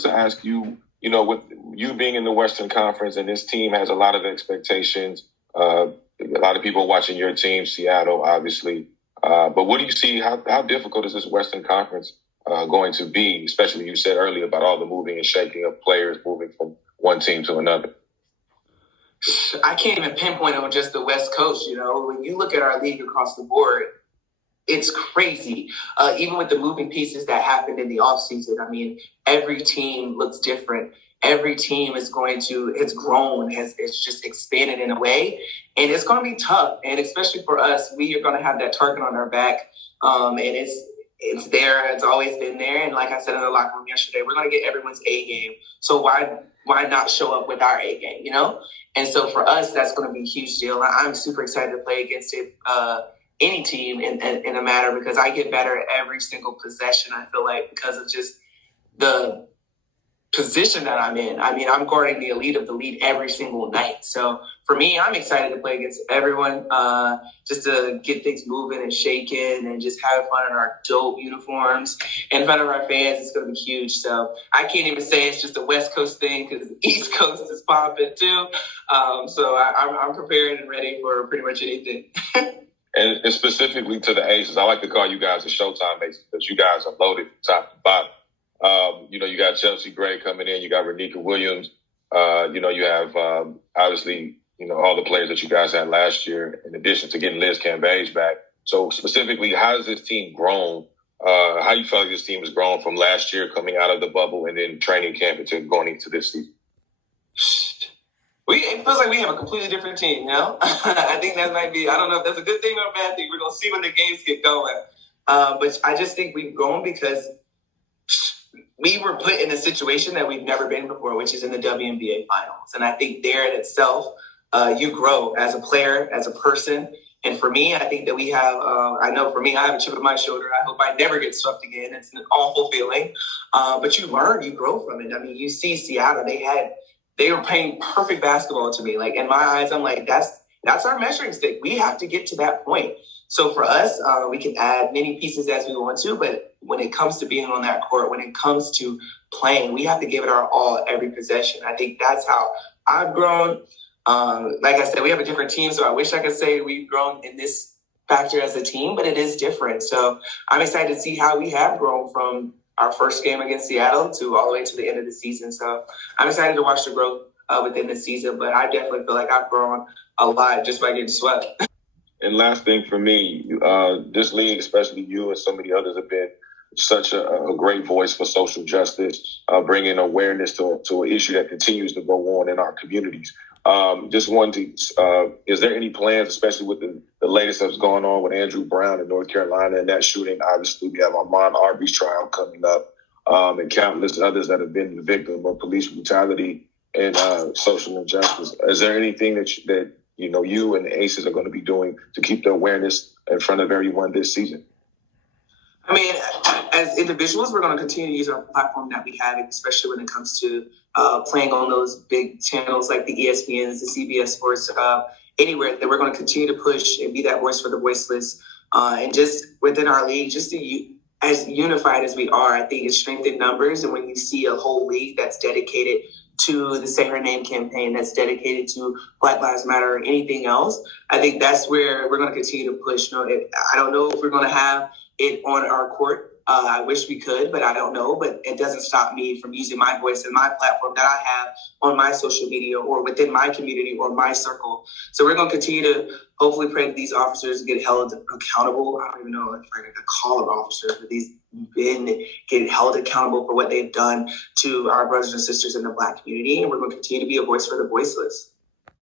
To ask you, with you being in the Western Conference and this team has a lot of expectations, a lot of people watching your team, Seattle, obviously. But what do you see? How difficult is this Western Conference going to be? Especially you said earlier about all the moving and shaking of players moving from one team to another. I can't even pinpoint on just the West Coast. When you look at our league across the board, it's crazy. Even with the moving pieces that happened in the offseason, I mean, every team looks different. Every team it's grown, it's just expanded in a way. And it's going to be tough. And especially for us, we are going to have that target on our back. And it's there. It's always been there. And like I said in the locker room yesterday, we're going to get everyone's A game. So why not show up with our A game, And so for us, that's going to be a huge deal. I'm super excited to play against it. Any team in a matter, because I get better at every single possession, I feel like, because of just the position that I'm in. I mean, I'm guarding the elite of the league every single night. So for me, I'm excited to play against everyone, just to get things moving and shaking and just have fun in our dope uniforms. In front of our fans, it's going to be huge. So I can't even say it's just a West Coast thing, because the East Coast is popping too. So I'm prepared and ready for pretty much anything. And specifically to the Aces, I like to call you guys the Showtime Aces because you guys are loaded from top to bottom. You got Chelsea Gray coming in. You got Renika Williams. You have obviously, all the players that you guys had last year, in addition to getting Liz Cambage back. So specifically, how has this team grown? How you feel like this team has grown from last year coming out of the bubble and then training camp into going into this season? It feels like we have a completely different team, I think that might be, I don't know if that's a good thing or a bad thing. We're going to see when the games get going. But I just think we've grown because we were put in a situation that we've never been before, which is in the WNBA finals. And I think there in itself, you grow as a player, as a person. And for me, I think that we have, I know for me, I have a chip on my shoulder. I hope I never get swept again. It's an awful feeling. But you learn, you grow from it. I mean, you see Seattle, they were playing perfect basketball to me. Like, in my eyes, I'm like, that's our measuring stick. We have to get to that point. So for us, we can add many pieces as we want to, but when it comes to being on that court, when it comes to playing, we have to give it our all every possession. I think that's how I've grown. Like I said, we have a different team, so I wish I could say we've grown in this factor as a team, but it is different. So I'm excited to see how we have grown from our first game against Seattle to all the way to the end of the season. So I'm excited to watch the growth within the season, but I definitely feel like I've grown a lot just by getting swept. And last thing for me, this league, especially you and so many others, have been such a great voice for social justice, bringing awareness to an issue that continues to go on in our communities. Just wanted to, is there any plans, especially with the latest that's going on with Andrew Brown in North Carolina and that shooting? Obviously, we have Ahmaud Arbery's trial coming up, and countless others that have been the victim of police brutality and social injustice. Is there anything that you and the Aces are going to be doing to keep the awareness in front of everyone this season? I mean, as individuals, we're going to continue to use our platform that we have, especially when it comes to playing on those big channels like the ESPNs, the CBS Sports, anywhere that we're going to continue to push and be that voice for the voiceless. And just within our league, just as unified as we are, I think it's strength in numbers. And when you see a whole league that's dedicated to the Say Her Name campaign, that's dedicated to Black Lives Matter or anything else, I think that's where we're going to continue to push. I don't know if we're going to have it on our court. I wish we could, but I don't know. But it doesn't stop me from using my voice and my platform that I have on my social media or within my community or my circle. So we're going to continue to hopefully pray that these officers get held accountable. I don't even know if I can call them officers, but these men get held accountable for what they've done to our brothers and sisters in the Black community. And we're going to continue to be a voice for the voiceless.